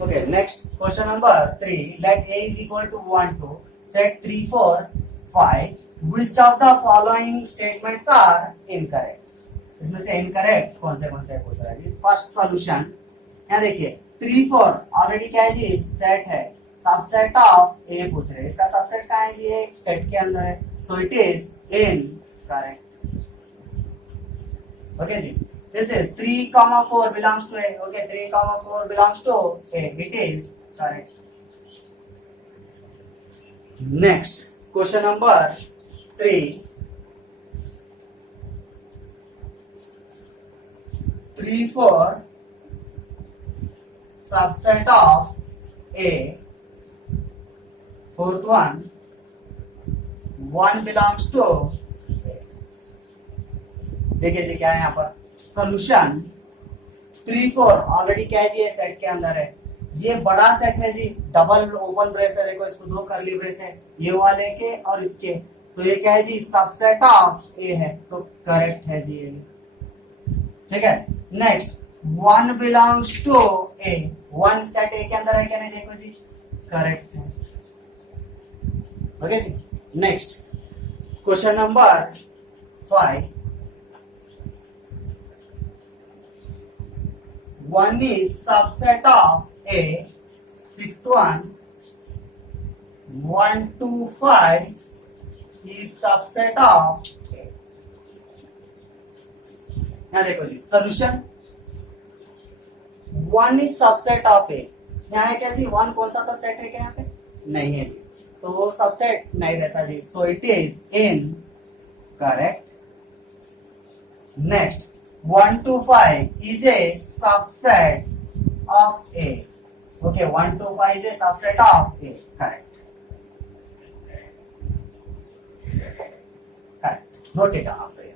Okay, next question number 3. Let A is equal to 1, 2. Set 3, 4, 5. Which of the following statements are incorrect? इसमें से incorrect कौन से पूछ रहा है जी? फर्स्ट सॉल्यूशन यहाँ देखिए 3, 4 ऑलरेडी क्या है जी? सेट है, सबसेट ऑफ ए पूछ रहे हैं। इसका सबसेट क्या है जी? एक सेट के अंदर है, so it is incorrect. Okay जी, this is 3, 4 belongs to A. Okay, 3, 4 belongs to A. It is correct. Next, question number 3. 3, 4 subset of A. Fourth one, 1 belongs to A. देखिए जी क्या है यहाँ पर सोल्यूशन 3, 4 ऑलरेडी क्या है जी? ये सेट के अंदर है। ये बड़ा सेट है जी, डबल ओपन ब्रेस है, देखो इसको दो करली ब्रेस है, ये वाले के और इसके, तो ये क्या है जी? सबसेट ऑफ ए है, तो करेक्ट है जी ये। ठीक है, next 1 belongs to A. 1 set A के अंदर है क्या? नहीं, देखो जी करेक्ट है। ओके जी, next question number 5. 1 is subset of A. Sixth one, 1, 2, 5 is subset of A. यहाँ देखो जी solution 1 is subset of A. यहाँ है क्या जी? 1 कौन सा था सेट है क्या यहाँ पे? नहीं है जी, तो वो सबसेट नहीं रहता जी, so it is incorrect. Next 1 to 5 is a subset of A. Okay, 1 to 5 is a subset of A. Correct. Correct. Note it down up there.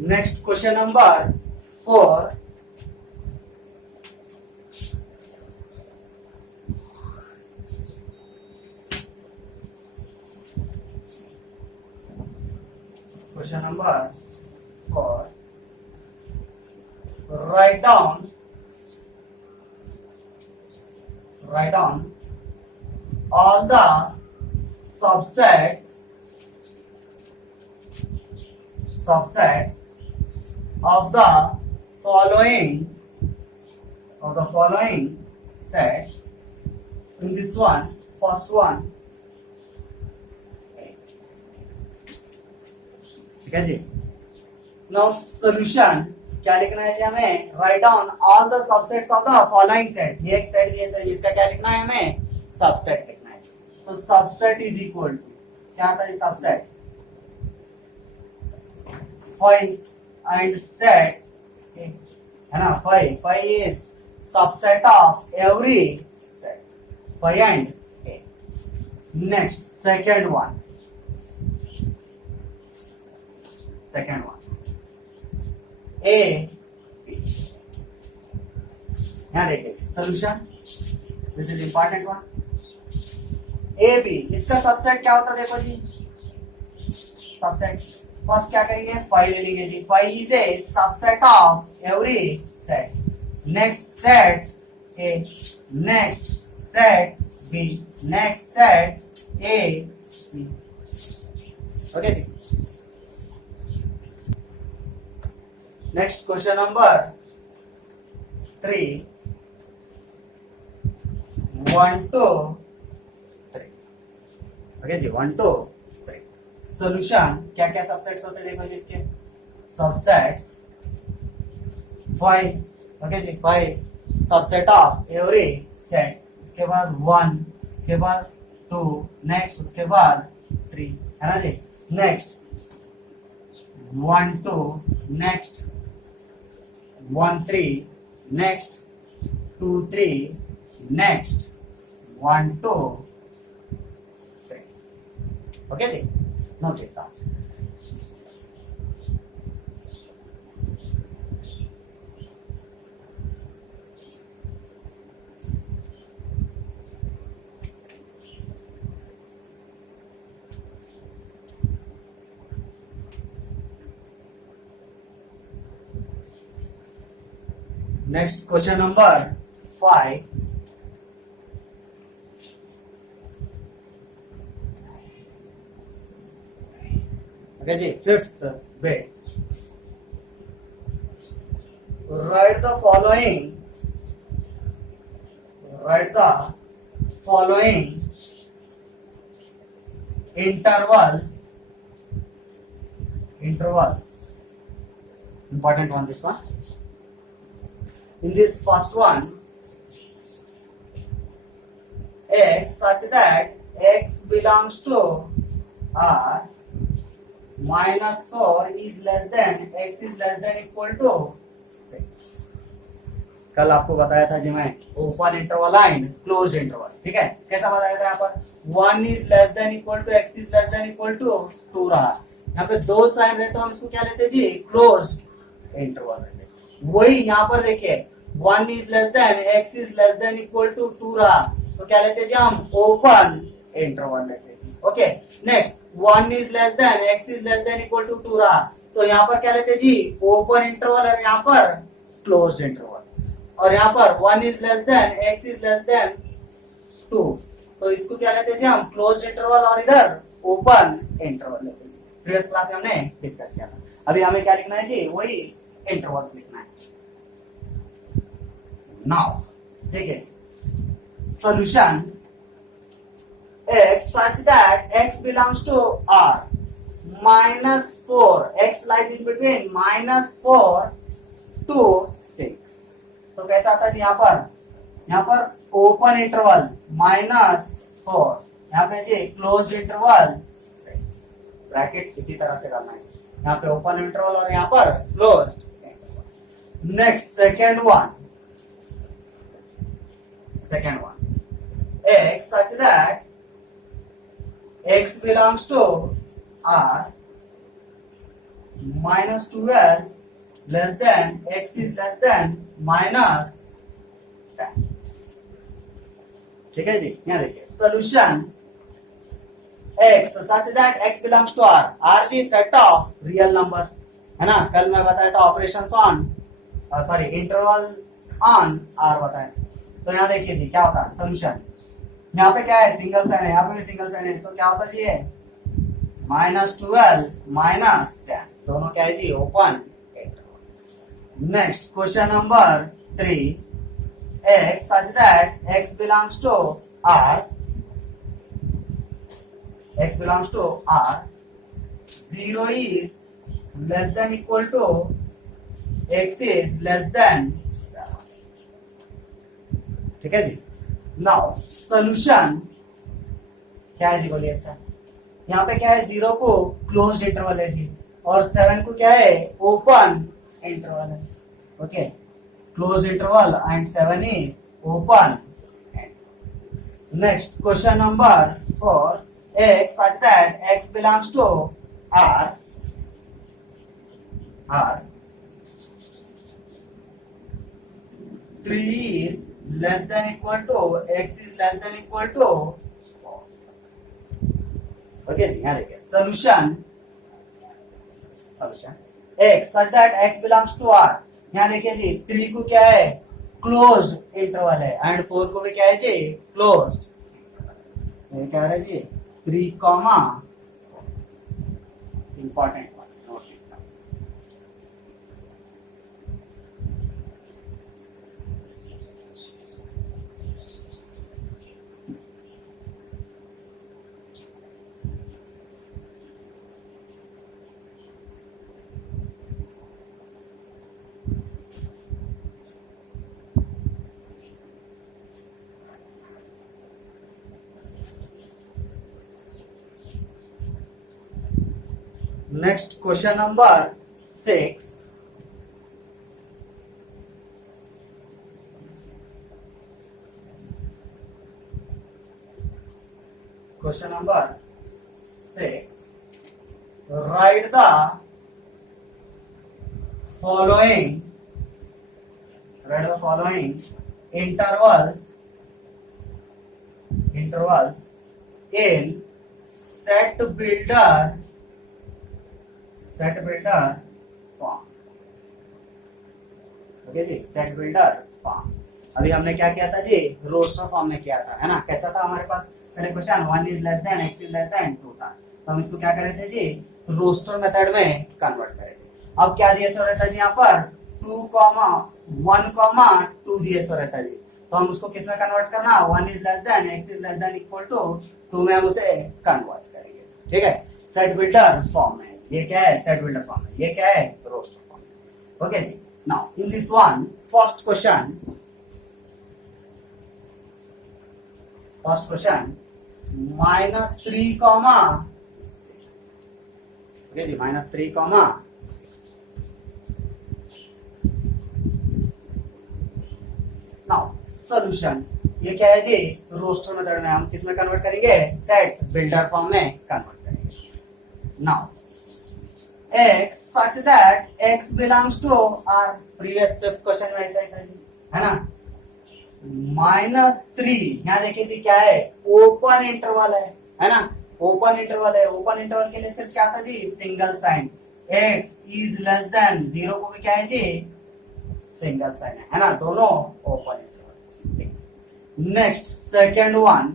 Next question number 4. Question number 4. Write down all the subsets of the following sets. In this one, first one, ठीक है जी। Now solution क्या लिखना है जी हमें? Write down all the subsets of the following set. ये एक set ये है, इसका क्या लिखना है हमें? सबसेट लिखना है। तो सबसेट इज इक्वल टू क्या था? सबसेट 5 and set है ना, 5 is subset of every set, 5 and A. Next second one A B. यहाँ देखिए solution, this is important one. A B इसका सबसेट क्या होता है? देखो जी सबसेट फर्स्ट क्या करेंगे? 5 ले लेंगे जी। 5 is a subset of every set. Next set A, next set B, next set A B. Okay जी, next question number 3. 1 to 3. Okay जी, 1 to 3 सोल्यूशन क्या क्या सबसेट्स होते हैं? देखो जी इसके सबसेट्स 5, ओके जी 5 सबसेट ऑफ एवरी सेट, इसके बाद 1, इसके बाद 2, नेक्स्ट उसके बाद 3 है ना जी। Next 1 2, next 1 3, next 2 3, next 1 2 3। Okay जी, note it down. Next question number 5. Okay ji, fifth bit. Write the following intervals. Important one, this one. In this first one, x such that x belongs to R minus 4 is less than x is less than equal to 6. कल आपको बताया था जी मैं open interval and close interval. ठीक है, कैसा बताया था? यहाँ पर 1 is less than equal to x is less than equal to 2 रहा. यहाँ पे दो साइन रहे तो हम इसको क्या लेते जी? क्लोज्ड इंटरवल लेते. वही यहाँ पर देखिए 1 is less than x is less than equal to 2 रहा तो क्या लेते जी? हम ओपन इंटरवल लेते जी. Okay, next 1 is less than x is less than equal to 2 रहा तो यहाँ पर क्या लेते जी? ओपन इंटरवल और यहाँ पर क्लोज्ड इंटरवल. और यहाँ पर 1 is less than x is less then 2 तो इसको क्या लेते जी? हम क्लोज्ड इंटरवल और इधर ओपन इंटरवल लेते जी. प्रीवियस क्लास में हमने डिस्कस किया था. अभी हमें क्या लिखना है जी? वही इंटरवल्स लिखना है. नाउ देखिए solution x such that x belongs to R minus 4 x lies in between minus 4 to 6 तो कैसा आता है यहाँ पर ओपन इंटरवल -4 यहाँ पे जी क्लोज्ड इंटरवल 6 ब्रैकेट इसी तरह से करना है. यहाँ पे ओपन इंटरवल और यहाँ पर closed interval. Next second one x such that x belongs to R minus 12 less than x is less than minus 10. ठीक है जी. यहाँ देखिए solution x such that x belongs to R. R जी set of real numbers है ना. कल मैं बताया था operations on intervals on R बताया. तो यहाँ देखिए जी क्या होता है सॉल्यूशन. यहाँ पे क्या है? सिंगल साइन है, यहाँ पे भी सिंगल साइन है तो क्या होता जी? -12 -10 दोनों क्या है जी? Open interval. Next question number 3 x such that x belongs to R 0 is less than equal to x is less than 7. ठीक है जी. नाउ सॉल्यूशन क्या है जी? बोलिए इसका. यहाँ पे क्या है? 0 को क्लोज्ड इंटरवल है जी और 7 को क्या है? ओपन इंटरवल है. Okay, closed interval and 7 is open. Next question number 4 x such that x belongs to R 3 is less than equal to x is less than equal to 4. Okay जी. यहाँ देखिए solution x such that x belongs to R. यहाँ देखिए जी 3 को क्या है? Closed interval है and 4 को भी क्या है जी? क्लोज्ड. ये क्या है जी? 3 comma important. Next question number 6. Question number 6. Write the following intervals in set builder form. Okay जी, सेट बिल्डर फॉर्म। अभी हमने क्या किया था जी, रोस्टर फॉर्म में किया था, है ना। कैसा था हमारे पास पहले question, 1 is less than x is less then 2 था, तो हम इसको क्या करे थे जी, रोस्टर मेथड में कन्वर्ट करे थे। अब क्या दिया सो रहता है जी, यहाँ पर 2, 1, 2 दिए सो रहता है जी, तो हम उसको किस में कन्वर्ट करना, 1 is less than x is less than equal to 2 में हम उसे कन्वर्ट करेंगे। ठीक है, सेट बिल्डर फॉर्म में ये क्या है, सेट बिल्डर फॉर्म में ये क्या है, रोस्टर फॉर्म में। ओके जी, now in this one first question -3 comma, okay जी, -3 कॉमा, नाउ सॉल्यूशन, ये क्या है जी, रोस्टर मेथड में हम किस में कन्वर्ट करेंगे, सेट बिल्डर फॉर्म में कन्वर्ट करेंगे। Now x such that x belongs to our previous fifth question में ऐसा ही था जी, है ना। -3 यहाँ देखिए जी क्या है, ओपन इंटरवल है ना, ओपन इंटरवल है। ओपन इंटरवल के लिए सिर्फ क्या था जी, single sign, x is less than 0 को भी क्या है जी, सिंगल साइन है ना, दोनों open interval. Next second one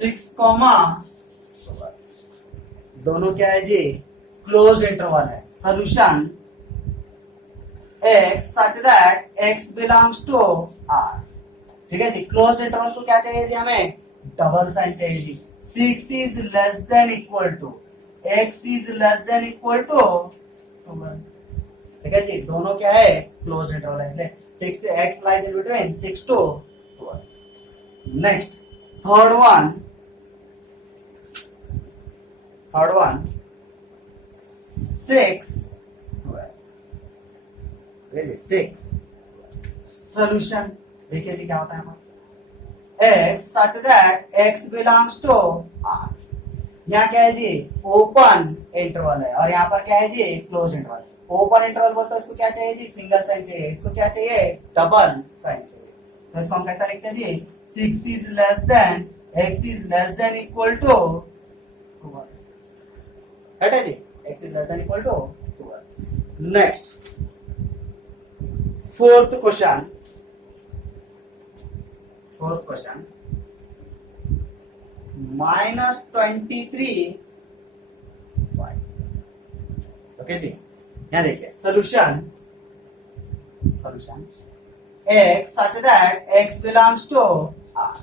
6 comma, दोनों क्या है जी, क्लोज इंटरवल है। Solution x such that x belongs to r। ठीक है जी, क्लोज इंटरवल को क्या चाहिए जी, हमें डबल साइन चाहिए जी। 6 is less than equal to x is less than equal to 12। ठीक है जी, दोनों क्या है, क्लोज इंटरवल है, इसलिए 6 x lies in between 6 to 12। Next third one 6 solution देखिए जी क्या होता है हमारा, x such that x belongs to r। यहाँ क्या है जी, ओपन इंटरवल है, और यहाँ पर क्या है जी, क्लोज इंटरवल। ओपन इंटरवल बोलते हैं, इसको क्या चाहिए जी, सिंगल साइन चाहिए, इसको क्या चाहिए, डबल साइन चाहिए। तो इसको हम कैसा लिखते हैं जी, 6 is less than x is less than equal to 12, है जी, x is less than equal to 12। Next fourth question -23 okay जी, यहाँ देखिए solution x such that x belongs to r।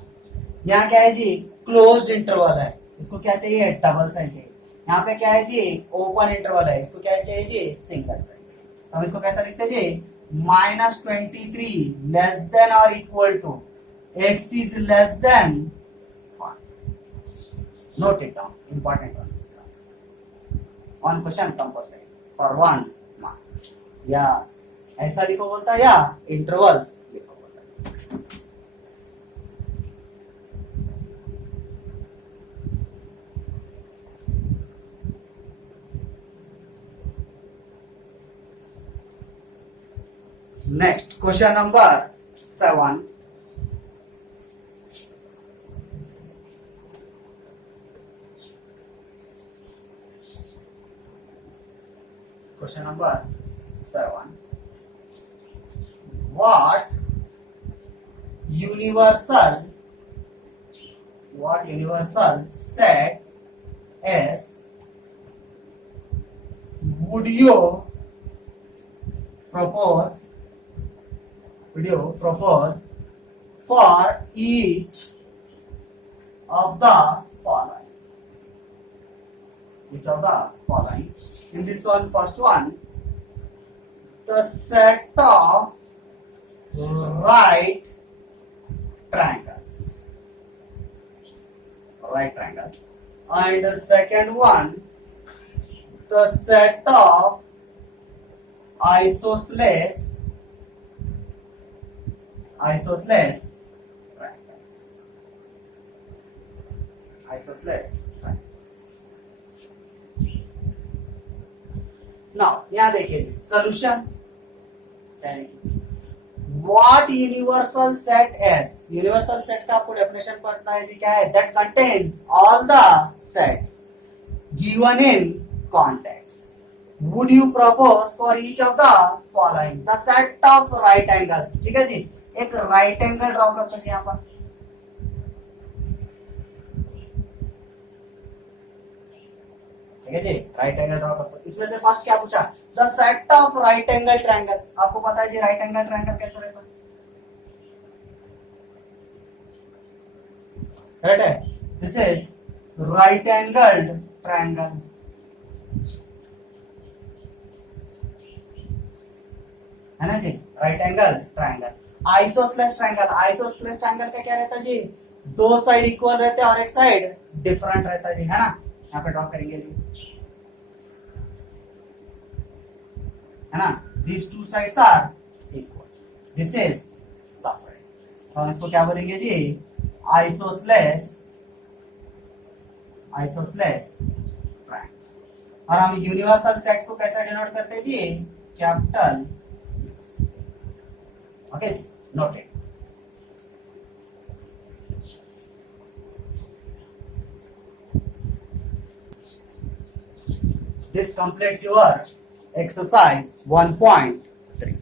यहाँ क्या है जी, क्लोज्ड इंटरवल है, इसको क्या चाहिए, डबल साइन चाहिए। यहाँ पे क्या है जी, ओपन इंटरवल है, इसको क्या चाहिए जी, सिंगल साइन चाहिए। हम इसको कैसा लिखते हैं जी, -23 लेस देन और equal to x is less than 1। Note it down, important on this class, one question compulsory for 1 marks. Yes, ऐसा लिखो बोलता है, या इंटरवल्स लिखो बोलता है। Next question number 7 what universal set S would you propose for each of the following. In this one, first one, the set of right triangles, and the second one, the set of isosceles triangles. Now यहाँ देखिए जी, solution what universal set S, universal set का आपको definition पढ़ना है जी, क्या है, that contains all the sets given in context. Would you propose for each of the following? The set of right angles. ठीक है जी, एक राइट एंगल ड्रॉ करते हैं यहाँ पर. ठीक है जी, राइट एंगल ड्रॉ करते हैं. इसमें से फर्स्ट क्या पूछा, the set of right angle triangles. आपको पता है जी राइट एंगल ट्रायंगल कैसे रहता है, करेक्ट है. This is right angled triangle. है ना जी, right angle triangle. Isosceles triangle, isosceles triangle का क्या रहता है जी, दो साइड इक्वल रहते हैं और एक साइड डिफरेंट रहता है जी, है ना. यहाँ पे ड्रॉ करेंगे जी, है ना. these two sides are equal, this is separate. तो हम इसको क्या बोलेंगे जी, आइसोस्लेस, आइसोस्लेस ट्रायंगल. और हम यूनिवर्सल सेट को कैसे डिनोट करते हैं जी, capital. Okay, noted. This completes your exercise 1.3.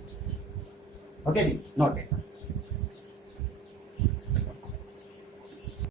Okay, noted.